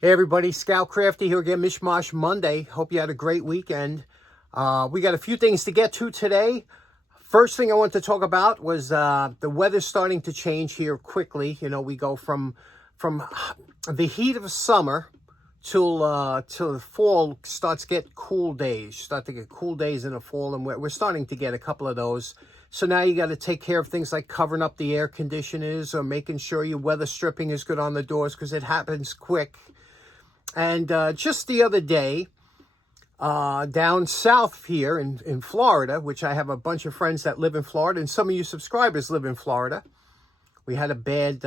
Hey everybody, ScoutCrafter here again, Mishmash Monday. Hope you had a great weekend. We got a few things to get to today. First thing I want to talk about was the weather's starting to change here quickly. You know, we go from the heat of summer till the fall starts to get cool days. Start to get cool days in the fall, and we're starting to get a couple of those. So now you got to take care of things like covering up the air conditioners or making sure your weather stripping is good on the doors because it happens quick. And just the other day, down south here in Florida, which I have a bunch of friends that live in Florida, and some of you subscribers live in Florida, we had a bad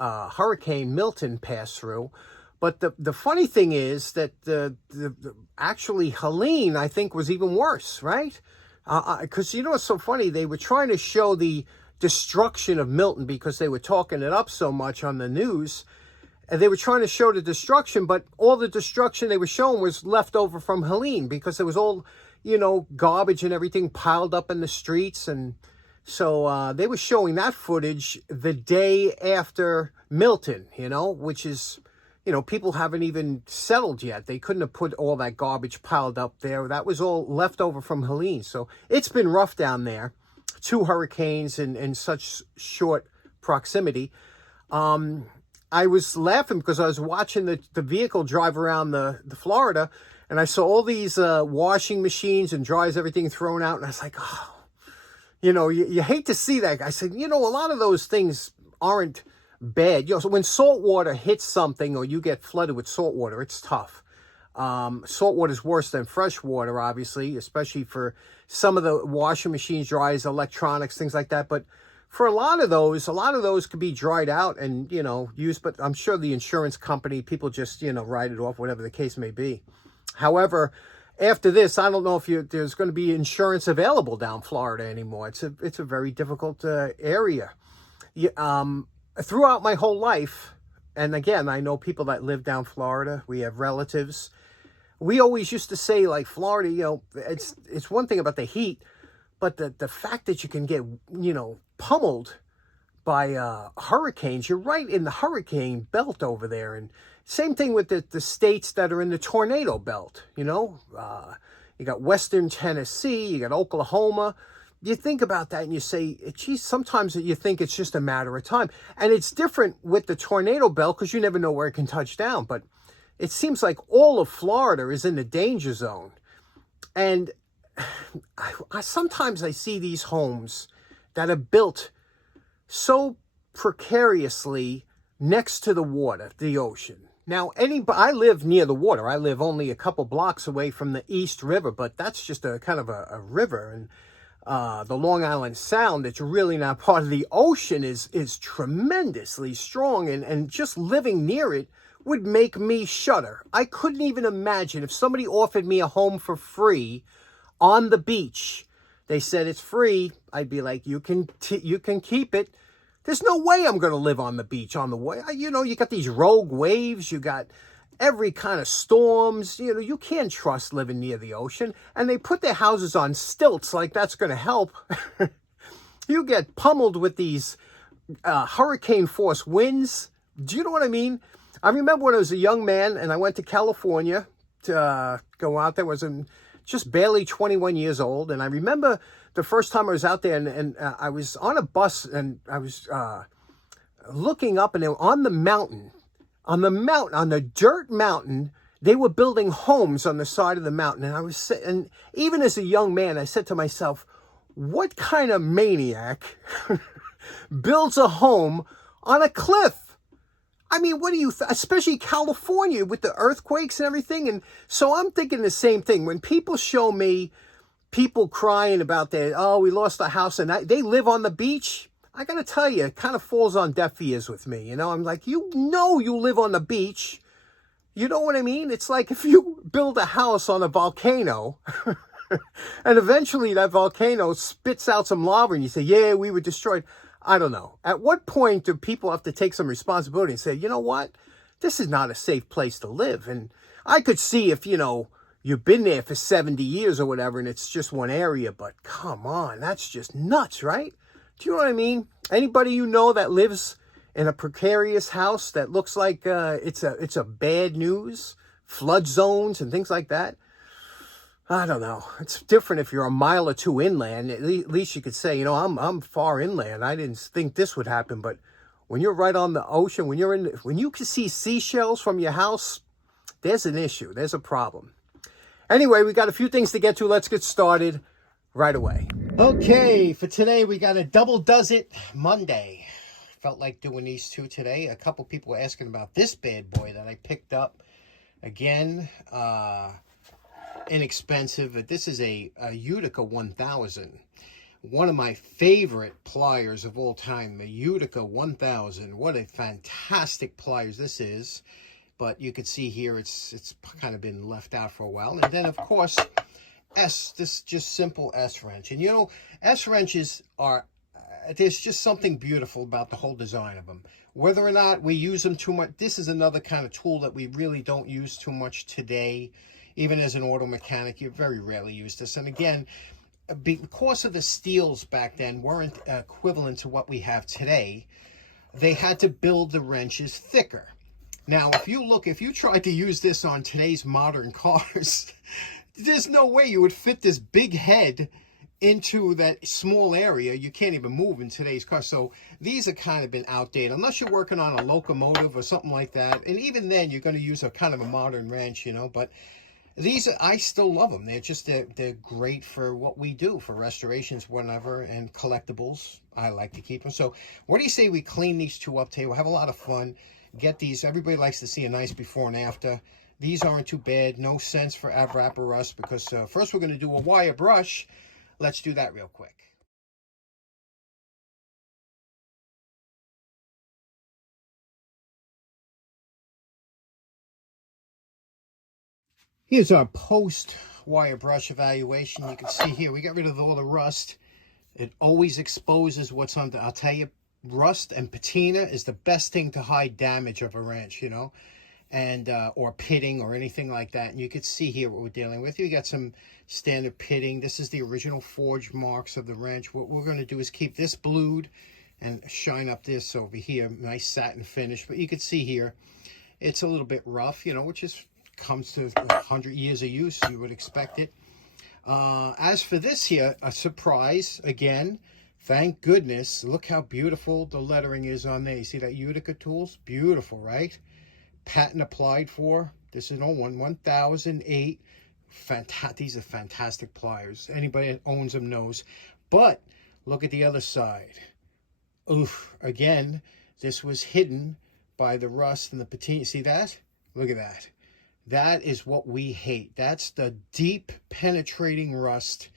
Hurricane Milton pass through. But the funny thing is that actually Helene, I think, was even worse, right? Because you know what's so funny? They were trying to show the destruction of Milton because they were talking it up so much on the news. And they were trying to show the destruction, but all the destruction they were showing was left over from Helene because there was all, you know, garbage and everything piled up in the streets. And so they were showing that footage the day after Milton, you know, which is, you know, people haven't even settled yet. They couldn't have put all that garbage piled up there. That was all left over from Helene. So it's been rough down there. 2 hurricanes in such short proximity. I was laughing because I was watching the vehicle drive around the Florida, and I saw all these washing machines and dryers, everything thrown out, and I was like, oh, you know, you hate to see that. I said, you know, a lot of those things aren't bad. You know, so when salt water hits something or you get flooded with salt water, it's tough. Salt water is worse than fresh water, obviously, especially for some of the washing machines, dryers, electronics, things like that. But for a lot of those could be dried out and, you know, used, but I'm sure the insurance company, people just, you know, write it off, whatever the case may be. However, after this, I don't know if there's going to be insurance available down Florida anymore. It's a very difficult area. Throughout my whole life, and again, I know people that live down Florida. We have relatives. We always used to say, like, Florida, you know, it's one thing about the heat, but the fact that you can get, you know, pummeled by hurricanes, you're right in the hurricane belt over there. And same thing with the states that are in the tornado belt, you know. You got Western Tennessee, you got Oklahoma. You think about that and you say, geez, sometimes you think it's just a matter of time. And it's different with the tornado belt because you never know where it can touch down. But it seems like all of Florida is in the danger zone. And sometimes I see these homes that are built so precariously next to the water, the ocean. Now, I live near the water. I live only a couple blocks away from the East River, but that's just a kind of a river. And the Long Island Sound, it's really not part of the ocean, is tremendously strong. And just living near it would make me shudder. I couldn't even imagine if somebody offered me a home for free on the beach. They said it's free. I'd be like, you can keep it. There's no way I'm going to live on the beach on the way. You know, you got these rogue waves. You got every kind of storms. You know, you can't trust living near the ocean. And they put their houses on stilts like that's going to help. You get pummeled with these hurricane force winds. Do you know what I mean? I remember when I was a young man and I went to California to go out there. Just barely 21 years old. And I remember the first time I was out there and I was on a bus and I was looking up, and they were on the dirt mountain, they were building homes on the side of the mountain. And even as a young man, I said to myself, what kind of maniac builds a home on a cliff? I mean, what do you, especially California with the earthquakes and everything. And so I'm thinking the same thing. When people show me people crying about we lost our house and they live on the beach, I got to tell you, it kind of falls on deaf ears with me. You know, I'm like, you live on the beach. You know what I mean? It's like if you build a house on a volcano and eventually that volcano spits out some lava and you say, yeah, we were destroyed. I don't know. At what point do people have to take some responsibility and say, you know what? This is not a safe place to live. And I could see if, you know, you've been there for 70 years or whatever and it's just one area, but come on, that's just nuts, right? Do you know what I mean? Anybody you know that lives in a precarious house that looks like it's a bad news, flood zones and things like that. I don't know. It's different if you're a mile or two inland. At least you could say, you know, I'm far inland. I didn't think this would happen, but when you're right on the ocean, when you can see seashells from your house, there's an issue. There's a problem. Anyway, we got a few things to get to. Let's get started right away. Okay, for today we got a double does it Monday. Felt like doing these two today. A couple people were asking about this bad boy that I picked up. Again, inexpensive, but this is a Utica 1000. One of my favorite pliers of all time, the Utica 1000. What a fantastic pliers this is. But you can see here it's kind of been left out for a while. And then, of course, this just simple S wrench. And, you know, S wrenches are, there's just something beautiful about the whole design of them. Whether or not we use them too much, this is another kind of tool that we really don't use too much today. Even as an auto mechanic, you very rarely use this. And again, because of the steels back then weren't equivalent to what we have today, they had to build the wrenches thicker. Now, if you tried to use this on today's modern cars, there's no way you would fit this big head into that small area. You can't even move in today's car. So these are kind of been outdated, unless you're working on a locomotive or something like that. And even then, you're going to use a kind of a modern wrench, you know, but these, I still love them. They're great for what we do, for restorations, whatever, and collectibles. I like to keep them. So what do you say we clean these two up today? We'll have a lot of fun. Get these. Everybody likes to see a nice before and after. These aren't too bad. No sense for wrapper rust, because first we're going to do a wire brush. Let's do that real quick. Here's our post wire brush evaluation. You can see here we got rid of all the rust. It always exposes what's under. I'll tell you, rust and patina is the best thing to hide damage of a wrench, you know, and or pitting or anything like that. And you can see here what we're dealing with. You got some standard pitting. This is the original forge marks of the wrench. What we're going to do is keep this blued and shine up this over here. Nice satin finish. But you can see here, it's a little bit rough, you know, which is comes to 100 years of use. You would expect it. As for this here, a surprise again. Thank goodness. Look how beautiful the lettering is on there. You see that Utica tools? Beautiful, right? Patent applied for. This is an old one, 1008. These are fantastic pliers. Anybody that owns them knows. But look at the other side. Oof. Again, this was hidden by the rust and the patina. See that? Look at that. That is what we hate. That's the deep penetrating rust.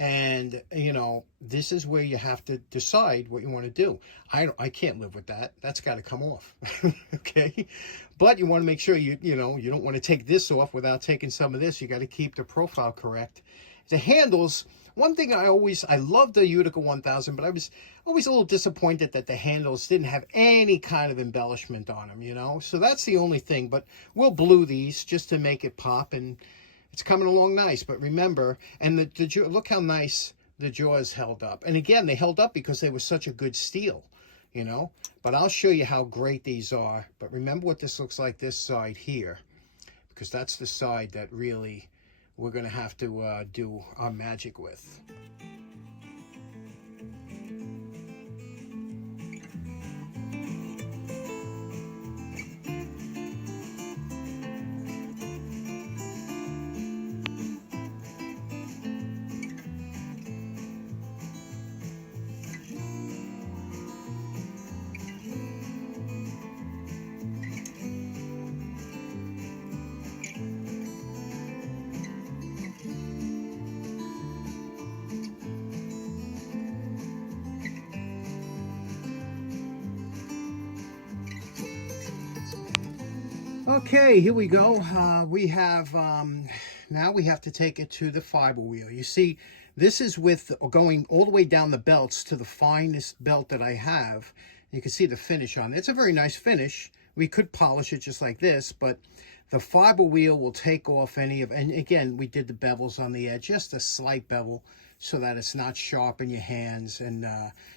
And, you know, this is where you have to decide what you want to do. I can't live with that. That's got to come off. Okay? But you want to make sure you don't want to take this off without taking some of this. You got to keep the profile correct. The handles, one thing I love the Utica 1000, but I was always a little disappointed that the handles didn't have any kind of embellishment on them, you know? So that's the only thing, but we'll blue these just to make it pop, and it's coming along nice. But remember, and the look how nice the jaws held up. And again, they held up because they were such a good steel, you know? But I'll show you how great these are. But remember what this looks like this side here, because that's the side that really we're going to have to do our magic with. Okay, here we go. We have, now we have to take it to the fiber wheel. You see, this is with going all the way down the belts to the finest belt that I have. You can see the finish on it. It's a very nice finish. We could polish it just like this, but the fiber wheel will take off any of, and again, we did the bevels on the edge, just a slight bevel so that it's not sharp in your hands. And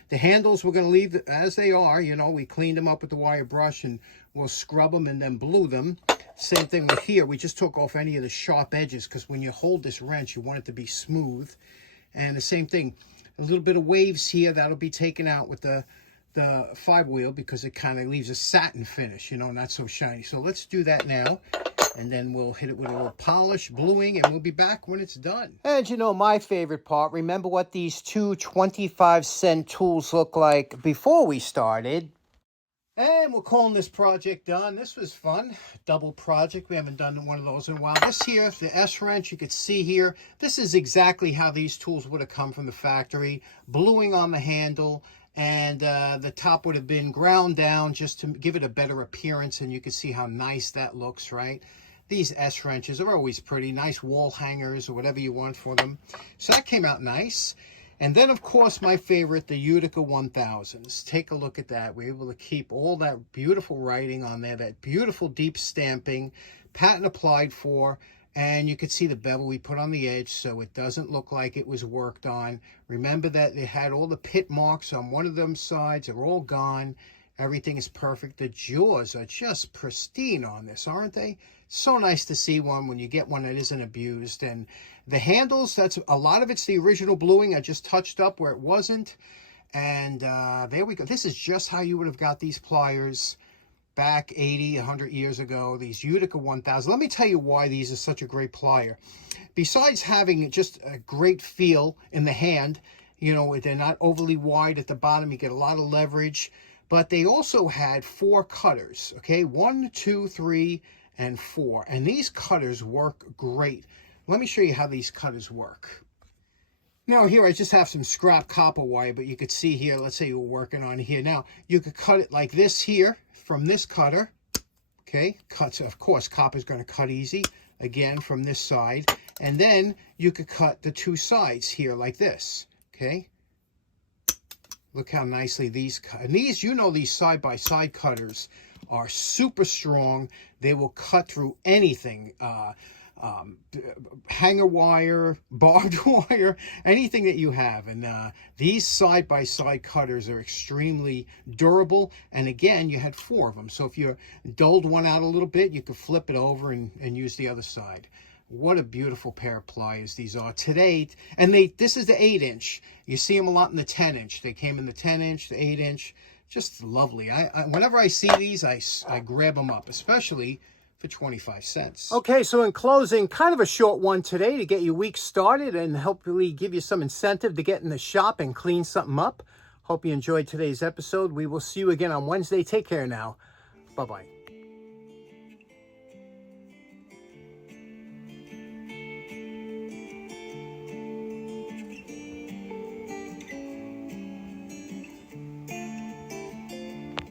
the handles we're going to leave as they are. You know, we cleaned them up with the wire brush, and we'll scrub them and then blue them. Same thing with here. We just took off any of the sharp edges, because when you hold this wrench, you want it to be smooth. And the same thing, a little bit of waves here, that'll be taken out with the 5-wheel, because it kind of leaves a satin finish, you know, not so shiny. So let's do that now, and then we'll hit it with a little polish, bluing, and we'll be back when it's done. And you know, my favorite part, remember what these two 25-cent tools look like before we started? And we're calling this project done. This was fun. Double project. We haven't done one of those in a while. This here, the S-wrench, you could see here, this is exactly how these tools would have come from the factory. Bluing on the handle, and the top would have been ground down just to give it a better appearance, and you can see how nice that looks, right? These S-wrenches are always pretty. Nice wall hangers or whatever you want for them. So that came out nice. And then, of course, my favorite, the Utica 1000s. Take a look at that. We're able to keep all that beautiful writing on there, that beautiful deep stamping, patent applied for, and you can see the bevel we put on the edge so it doesn't look like it was worked on. Remember that it had all the pit marks on one of them sides. They're all gone. Everything is perfect. The jaws are just pristine on this, aren't they? So nice to see one when you get one that isn't abused. And the handles, that's a lot of it's the original bluing. I just touched up where it wasn't. And there we go. This is just how you would have got these pliers back 80, 100 years ago, these Utica 1000. Let me tell you why these are such a great plier. Besides having just a great feel in the hand, you know, they're not overly wide at the bottom. You get a lot of leverage. But they also had 4 cutters, okay? 1, 2, 3, and 4. And these cutters work great. Let me show you how these cutters work. Now here I just have some scrap copper wire, but you could see here, let's say you were working on here. Now you could cut it like this here from this cutter, okay? Cuts, of course, copper's going to cut easy, again, from this side. And then you could cut the 2 sides here like this, okay? Look how nicely these cut. And these, you know, these side-by-side cutters are super strong. They will cut through anything. Hanger wire, barbed wire, anything that you have. And these side-by-side cutters are extremely durable. And again, you had 4 of them. So if you dulled one out a little bit, you could flip it over and use the other side. What a beautiful pair of pliers these are today. And this is the 8-inch. You see them a lot in the 10-inch. They came in the 10-inch, the 8-inch. Just lovely. Whenever I see these, I grab them up, especially for 25 cents. Okay, so in closing, kind of a short one today to get your week started and hopefully give you some incentive to get in the shop and clean something up. Hope you enjoyed today's episode. We will see you again on Wednesday. Take care now. Bye-bye.